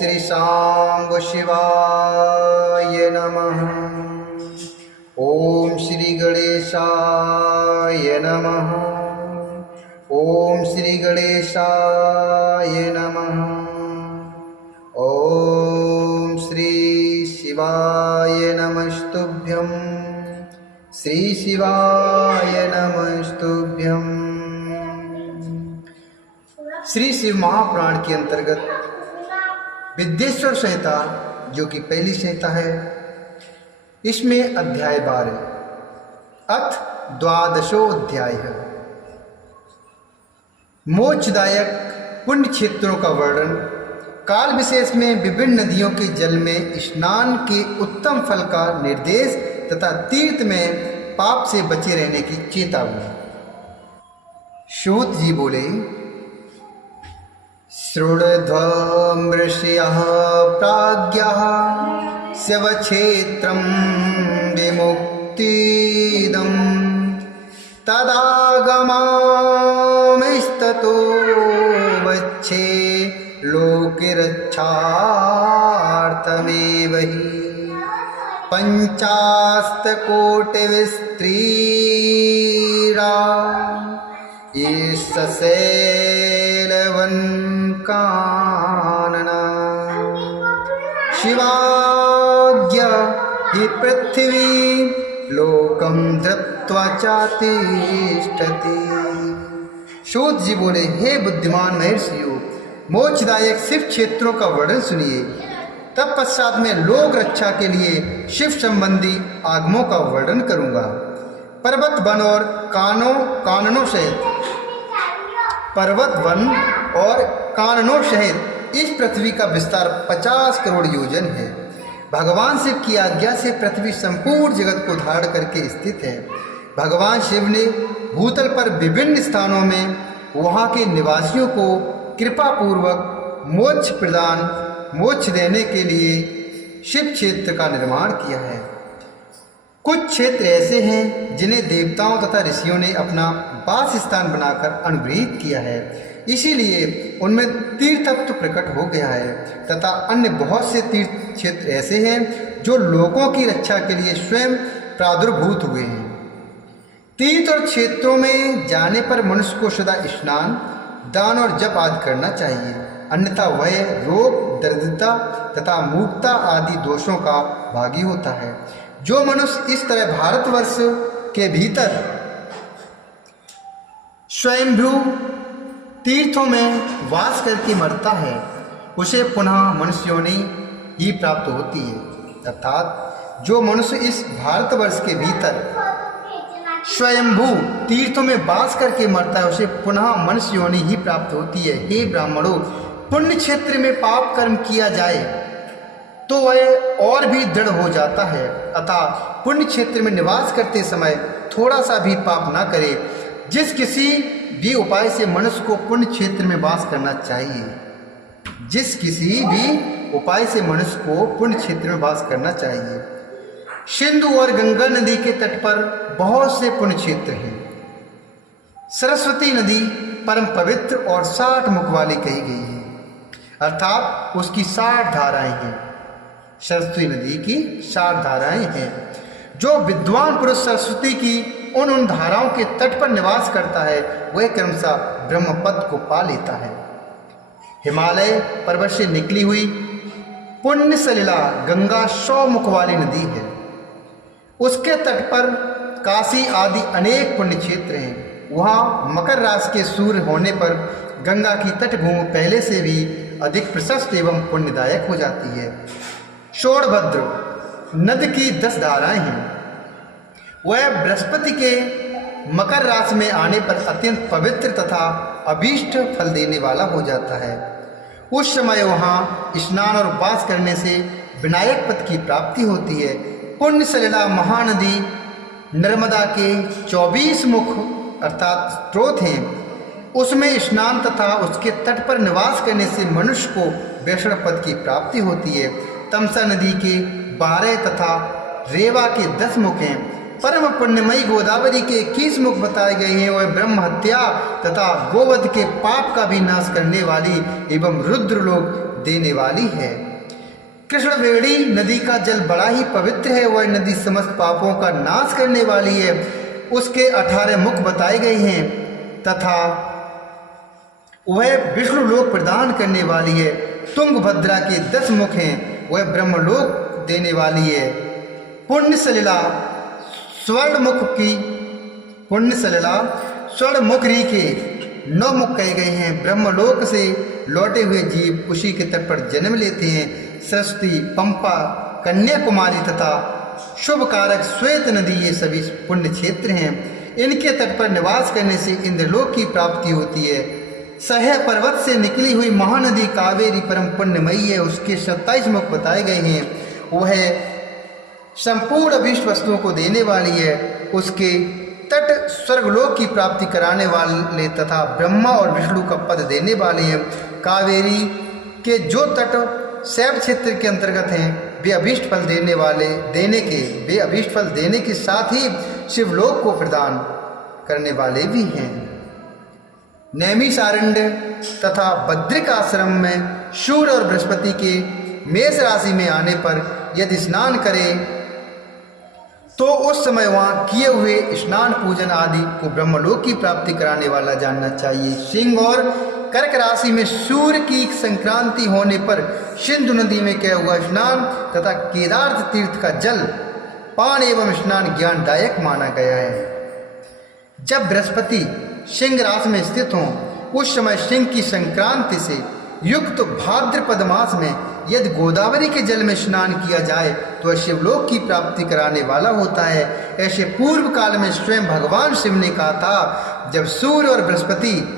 श्री शांब शिवाय नमः। ओम श्री गणेशाय नमः। ओम श्री गणेशाय नमः। ओम श्री शिवाय नमस्तुभ्यं। श्री शिवाय नमस्तुभ्यं। श्री शिव महापुराण के अंतर्गत विद्येश्वर संहिता, जो कि पहली संहिता है, इसमें अध्याय 12 अथ द्वादशोऽध्याय है। मोक्षदायक पुण्य क्षेत्रों का वर्णन, काल विशेष में विभिन्न नदियों के जल में स्नान के उत्तम फल का निर्देश तथा तीर्थ में पाप से बचे रहने की चेतावनी। सूत जी बोले, शृण्वमृषयः प्राज्ञः शैवक्षेत्रं विमुक्तिदं तदागमामिस्ततो वच्छे लोकरक्षार्थमेव हि पञ्चाशत्कोटिविस्तृता ईशशैलवन्कानना शिवाज्ञा हि पृथिवी लोकं धृत्वा चातिष्ठति। सूत जी बोले, हे बुद्धिमान महर्षियों, मोक्षदायक शिव क्षेत्रों का वर्णन सुनिए। तत्पश्चात में लोक रक्षा के लिए शिव संबंधी आगमों का वर्णन करूंगा। पर्वत वन और काननों सहित पर्वत वन और काननों सहित इस पृथ्वी का विस्तार 50 करोड़ योजन है। भगवान शिव की आज्ञा से पृथ्वी संपूर्ण जगत को धारण करके स्थित है। भगवान शिव ने भूतल पर विभिन्न स्थानों में वहाँ के निवासियों को कृपा पूर्वक मोक्ष देने के लिए शिव क्षेत्र का निर्माण किया है। कुछ क्षेत्र ऐसे हैं जिन्हें देवताओं तथा ऋषियों ने अपना वास स्थान बनाकर अनुग्रहित किया है, इसीलिए उनमें तीर्थत्व प्रकट हो गया है। तथा अन्य बहुत से तीर्थ क्षेत्र ऐसे हैं जो लोगों की रक्षा के लिए स्वयं प्रादुर्भूत हुए हैं। तीर्थ और क्षेत्रों में जाने पर मनुष्य को सदा स्नान, दान और जप आदि करना चाहिए, अन्यथा वह रोग, दरिद्रता तथा मूर्खता आदि दोषों का भागी होता है। जो मनुष्य इस तरह भारतवर्ष के भीतर स्वयंभू तीर्थों में वास करके मरता है, उसे पुनः मनुष्य योनि ही प्राप्त होती है। अर्थात जो मनुष्य इस भारतवर्ष के भीतर स्वयंभू तीर्थों में वास करके मरता है, उसे पुनः मनुष्य योनि ही प्राप्त होती है। हे ब्राह्मणों, पुण्य क्षेत्र में पाप कर्म किया जाए तो वह और भी दृढ़ हो जाता है, अतः पुण्य क्षेत्र में निवास करते समय थोड़ा सा भी पाप ना करे। जिस किसी भी उपाय से मनुष्य को पुण्य क्षेत्र में वास करना चाहिए, जिस किसी भी उपाय से मनुष्य को पुण्य क्षेत्र में वास करना चाहिए। सिंधु और गंगा नदी के तट पर बहुत से पुण्य क्षेत्र हैं। सरस्वती नदी परम पवित्र और 60 मुख वाली कही गई है, अर्थात उसकी 60 धाराएं हैं। सरस्वती नदी की 60 धाराएं हैं। जो विद्वान पुरुष सरस्वती की उन धाराओं के तट पर निवास करता है, वह क्रमशः ब्रह्मपद को पा लेता है। हिमालय पर्वत से निकली हुई पुण्य सलिला गंगा 100 मुख वाली नदी है। उसके तट पर काशी आदि अनेक पुण्य क्षेत्र हैं। वहाँ मकर राशि के सूर्य होने पर गंगा की तटभूमि पहले से भी अधिक प्रशस्त एवं पुण्यदायक हो जाती है। शोणभद्र नदी की 10 धाराएं हैं। वह बृहस्पति के मकर राशि में आने पर अत्यंत पवित्र तथा अभीष्ट फल देने वाला हो जाता है। उस समय वहाँ स्नान और उपवास करने से विनायक पद की प्राप्ति होती है। पुण्य सलिला महानदी नर्मदा के 24 मुख अर्थात स्रोत हैं। उसमें स्नान तथा उसके तट पर निवास करने से मनुष्य को वैष्णव पद की प्राप्ति होती है। तमसा नदी के 12 तथा रेवा के 10 मुख हैं। परम पुण्यमयी गोदावरी के 21 मुख बताए गए हैं। वह ब्रह्म हत्या तथा गोवध के पाप का भी नाश करने वाली एवं रुद्रलोक देने वाली है। कृष्णवेणी नदी का जल बड़ा ही पवित्र है। वह नदी समस्त पापों का नाश करने वाली है। उसके 18 मुख बताए गए हैं तथा वह विष्णु लोक प्रदान करने वाली है। तुंगभद्रा के 10 मुख हैं। वह ब्रह्मलोक देने वाली है। पुण्य सलिला स्वर्णमुखरी के 9 मुख कहे गए हैं। ब्रह्मलोक से लौटे हुए जीव उसी के तट पर जन्म लेते हैं। सरस्वती, पंपा, कन्याकुमारी तथा शुभ कारक श्वेत नदी ये सभी पुण्य क्षेत्र हैं। इनके तट पर निवास करने से इंद्रलोक की प्राप्ति होती है। सह पर्वत से निकली हुई महानदी कावेरी परम पुण्यमयी है। उसके 27 मुख बताए गए हैं। वह संपूर्ण अभीष्ट वस्तुओं को देने वाली है। उसके तट स्वर्गलोक की प्राप्ति कराने वाले तथा ब्रह्मा और विष्णु का पद देने वाले हैं। कावेरी के जो तट शैव क्षेत्र के अंतर्गत हैं वे अभीष्ट फल देने के साथ ही शिवलोक को प्रदान करने वाले भी हैं। नैमिषारण्य तथा बद्रिक आश्रम में सूर्य और बृहस्पति के मेष राशि में आने पर यदि स्नान करें तो उस समय वहाँ किए हुए स्नान पूजन आदि को ब्रह्मलोक की प्राप्ति कराने वाला जानना चाहिए। सिंह और कर्क राशि में सूर्य की संक्रांति होने पर सिंधु नदी में किया हुआ स्नान तथा केदार तीर्थ का जल पान एवं स्नान ज्ञानदायक माना गया है। जब बृहस्पति सिंह राशि में स्थित हों उस समय सिंह की संक्रांति से युक्त भाद्रपद मास में यदि गोदावरी के जल में स्नान किया जाए तो शिवलोक की प्राप्ति कराने वाला होता है। ऐसे पूर्व काल में स्वयं भगवान शिव ने कहा था, जब सूर्य और बृहस्पति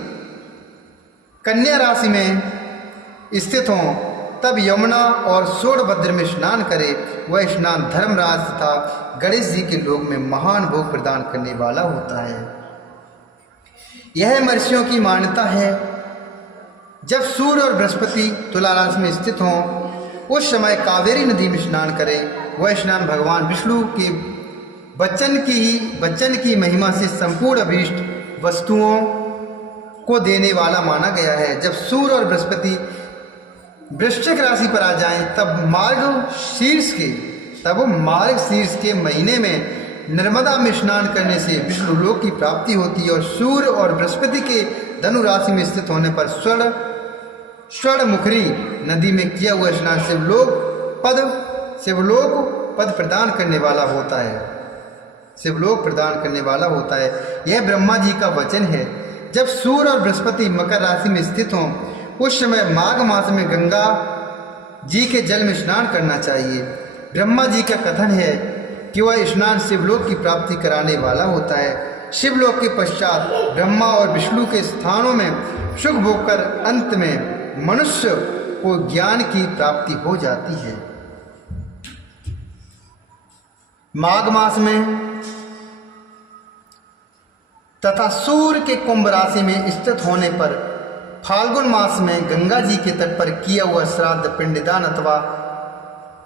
कन्या राशि में स्थित हों तब यमुना और सोमभद्र में स्नान करे। वह स्नान धर्मराज तथा गणेश जी के लोक में महान भोग प्रदान करने वाला होता है। यह महर्षियों की मान्यता है। जब सूर्य और बृहस्पति तुला राशि में स्थित हों उस समय कावेरी नदी में स्नान करें। वह स्नान भगवान विष्णु के बच्चन की महिमा से संपूर्ण अभीष्ट वस्तुओं को देने वाला माना गया है। जब सूर्य और बृहस्पति वृश्चिक राशि पर आ जाएं तब मार्ग शीर्ष के महीने में नर्मदा में स्नान करने से विष्णु लोक की प्राप्ति होती है। और सूर्य और बृहस्पति के धनु राशि में स्थित होने पर स्वर्णमुखरी नदी में किया हुआ स्नान शिवलोक पद प्रदान करने वाला होता है। शिवलोक प्रदान करने वाला होता है। यह ब्रह्मा जी का वचन है। जब सूर्य और बृहस्पति मकर राशि में स्थित हों उस समय माघ मास में गंगा जी के जल में स्नान करना चाहिए। ब्रह्मा जी का कथन है कि वह स्नान शिवलोक की प्राप्ति कराने वाला होता है। शिवलोक के पश्चात ब्रह्मा और विष्णु के स्थानों में सुख भोग कर अंत में मनुष्य को ज्ञान की प्राप्ति हो जाती है। माघ मास में तथा सूर्य के कुंभ राशि में स्थित होने पर फाल्गुन मास में गंगा जी के तट पर किया हुआ श्राद्ध पिंडदान अथवा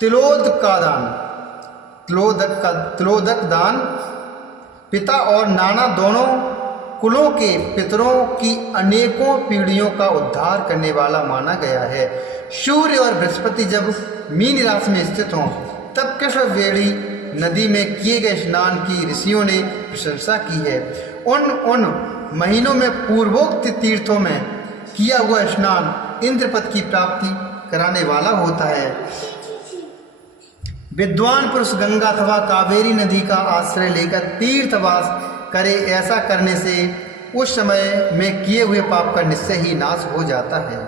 तिलोदक दान पिता और नाना दोनों कुलों के पितरों की अनेकों पीढ़ियों का उद्धार करने वाला माना गया है। सूर्य और बृहस्पति जब मीन राशि में स्थित हों तब कृष्णवेणी नदी में किए गए स्नान की ऋषियों ने प्रशंसा की है। उन महीनों में पूर्वोक्त तीर्थों में किया हुआ स्नान इंद्रपद की प्राप्ति कराने वाला होता है। विद्वान पुरुष गंगा अथवा कावेरी नदी का आश्रय लेकर तीर्थवास करे। ऐसा करने से उस समय में किए हुए पाप का निश्चय ही नाश हो जाता है।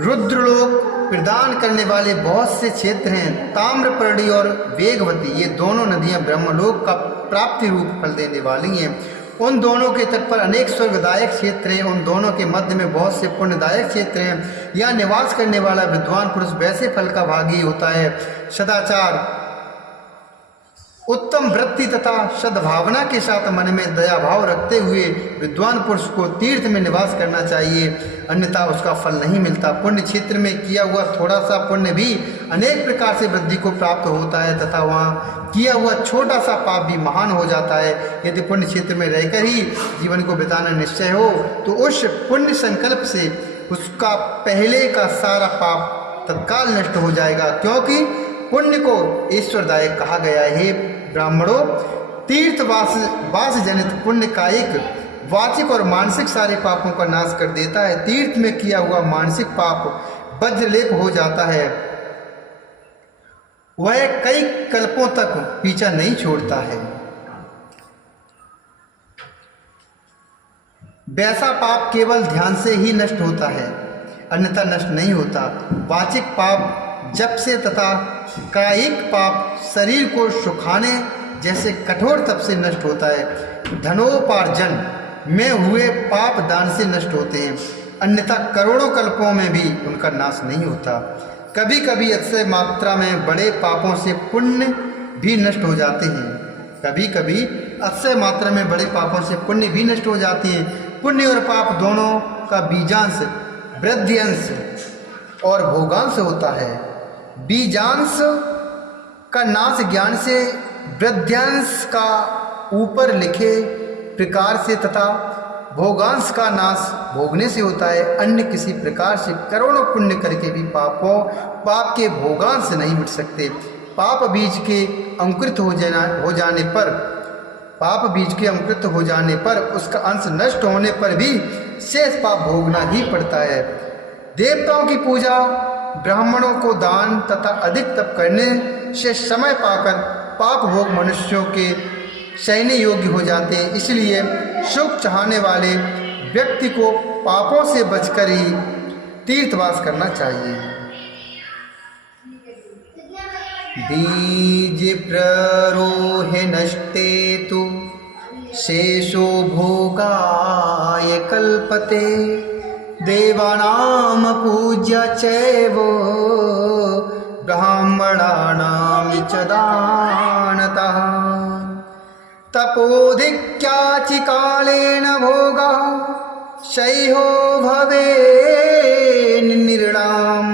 रुद्रलोक प्रदान करने वाले बहुत से क्षेत्र हैं। ताम्रपर्णी और वेगवती ये दोनों नदियां ब्रह्मलोक का प्राप्ति रूप फल देने वाली हैं। उन दोनों के तट पर अनेक स्वर्गदायक क्षेत्र हैं। उन दोनों के मध्य में बहुत से पुण्यदायक क्षेत्र हैं। यहाँ निवास करने वाला विद्वान पुरुष वैसे फल का भागी होता है। सदाचार उत्तम वृत्ति तथा सद्भावना के साथ मन में दया भाव रखते हुए विद्वान पुरुष को तीर्थ में निवास करना चाहिए, अन्यथा उसका फल नहीं मिलता। पुण्य क्षेत्र में किया हुआ थोड़ा सा पुण्य भी अनेक प्रकार से वृद्धि को प्राप्त होता है तथा वहाँ किया हुआ छोटा सा पाप भी महान हो जाता है। यदि पुण्य क्षेत्र में रहकर ही जीवन को बिताना निश्चय हो तो उस पुण्य संकल्प से उसका पहले का सारा पाप तत्काल नष्ट हो जाएगा, क्योंकि पुण्य को ईश्वरदायक कहा गया है। ब्राह्मणों, तीर्थवास जनित पुण्य कायिक, वाचिक और मानसिक सारे पापों का नाश कर देता है। तीर्थ में किया हुआ मानसिक पाप वज्रलेप हो जाता है, वह कई कल्पों तक पीछा नहीं छोड़ता है। वैसा पाप केवल ध्यान से ही नष्ट होता है, अन्यथा नष्ट नहीं होता। वाचिक पाप जप से तथा कायिक पाप शरीर को सुखाने जैसे कठोर तप से नष्ट होता है। धनोपार्जन में हुए पाप दान से नष्ट होते हैं, अन्यथा करोड़ों कल्पों में भी उनका नाश नहीं होता। कभी कभी अतिशय मात्रा में बड़े पापों से पुण्य भी नष्ट हो जाते हैं। कभी कभी अतिशय मात्रा में बड़े पापों से पुण्य भी नष्ट हो जाते हैं। पुण्य और पाप दोनों का बीजांश वृद्धियांश और भोगांश होता है। बीजांश का नाश ज्ञान से, वृद्ध्यांश का ऊपर लिखे प्रकार से तथा भोगांश का नाश भोगने से होता है। अन्य किसी प्रकार से करोड़ों पुण्य करके भी पाप के भोगांश नहीं मिट सकते। पाप बीज के अंकुरित हो जाने पर उसका अंश नष्ट होने पर भी शेष पाप भोगना ही पड़ता है। देवताओं की पूजा, ब्राह्मणों को दान तथा अधिक तप करने से समय पाकर पाप भोग मनुष्यों के सहने योग्य हो जाते हैं। इसलिए सुख चाहने वाले व्यक्ति को पापों से बचकर ही तीर्थवास करना चाहिए। बीज प्ररोहे नष्टे तु शेषो भोगाय कल्पते, देवानां पूज्य चैव ब्राह्मणानां च दानतः। तपोधिक्याचि कालेन भोगः शैहो भवेन् निर्णाम्,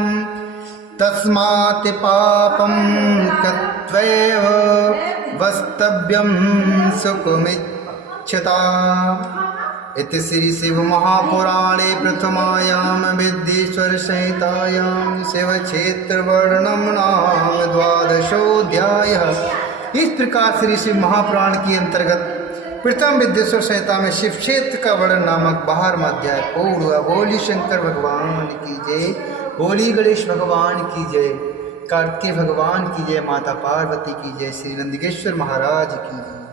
तस्मात् पापं कृत्वैव वस्तव्यं सुखमिच्छता। इति श्री शिव महापुराणे प्रथमायां विद्येश्वर संहितायां शिवक्षेत्र वर्णनम नाम 12वाध्यायः। इस प्रकार श्री शिव महापुराण के अंतर्गत प्रथम विद्येश्वर संहिता में शिव क्षेत्र का वर्णन नामक 12वां अध्याय पूर्ण हुआ। बोली शंकर भगवान की जय, बोली गणेश भगवान की जय, कार्तिकेय भगवान की जय, माता पार्वती की जय, श्री नंदिकेश्वर महाराज की जय।